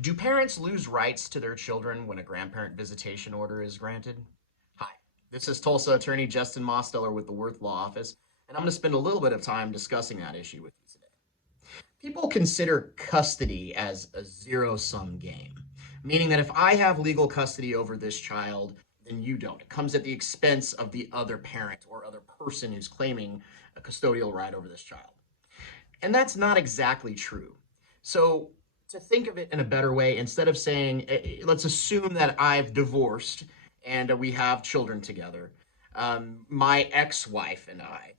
Do parents lose rights to their children when a grandparent visitation order is granted? Hi, this is Tulsa attorney Justin Mosteller with the Worth Law Office, and I'm going to spend a little bit of time discussing that issue with you today. People consider custody as a zero-sum game, meaning that if I have legal custody over this child, then you don't. It comes at the expense of the other parent or other person who's claiming a custodial right over this child. And that's not exactly true. So, to think of it in a better way, instead of saying, let's assume that I've divorced and we have children together, my ex wife and I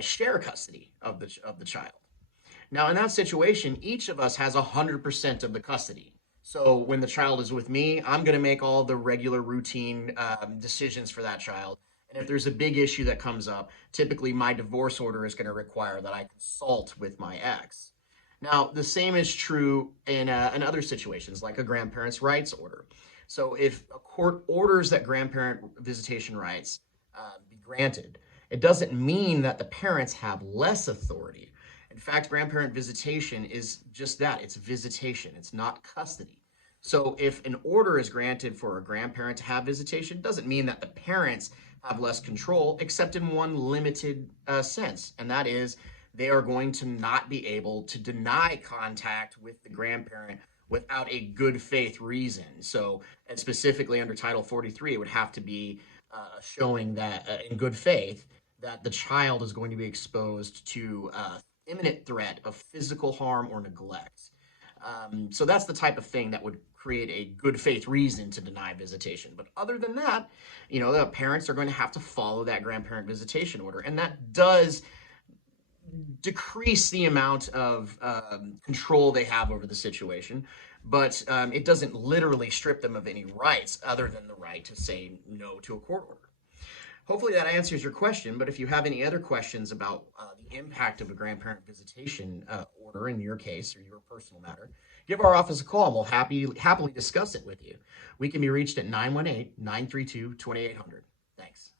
share custody of the child. Now, in that situation, each of us has 100% of the custody. So when the child is with me, I'm going to make all the regular routine decisions for that child. And if there's a big issue that comes up, typically my divorce order is going to require that I consult with my ex. Now, the same is true in other situations, like a grandparent's rights order. So if a court orders that grandparent visitation rights be granted, it doesn't mean that the parents have less authority. In fact, grandparent visitation is just that, it's visitation, it's not custody. So if an order is granted for a grandparent to have visitation, doesn't mean that the parents have less control, except in one limited sense, and that is they are going to not be able to deny contact with the grandparent without a good faith reason. So, and specifically under Title 43, it would have to be showing that in good faith that the child is going to be exposed to imminent threat of physical harm or neglect. So that's the type of thing that would create a good faith reason to deny visitation. But other than that, the parents are going to have to follow that grandparent visitation order. And that does decrease the amount of control they have over the situation, but it doesn't literally strip them of any rights other than the right to say no to a court order. Hopefully that answers your question, but if you have any other questions about the impact of a grandparent visitation order in your case or your personal matter, give our office a call and we'll happily discuss it with you. We can be reached at 918-932-2800. Thanks.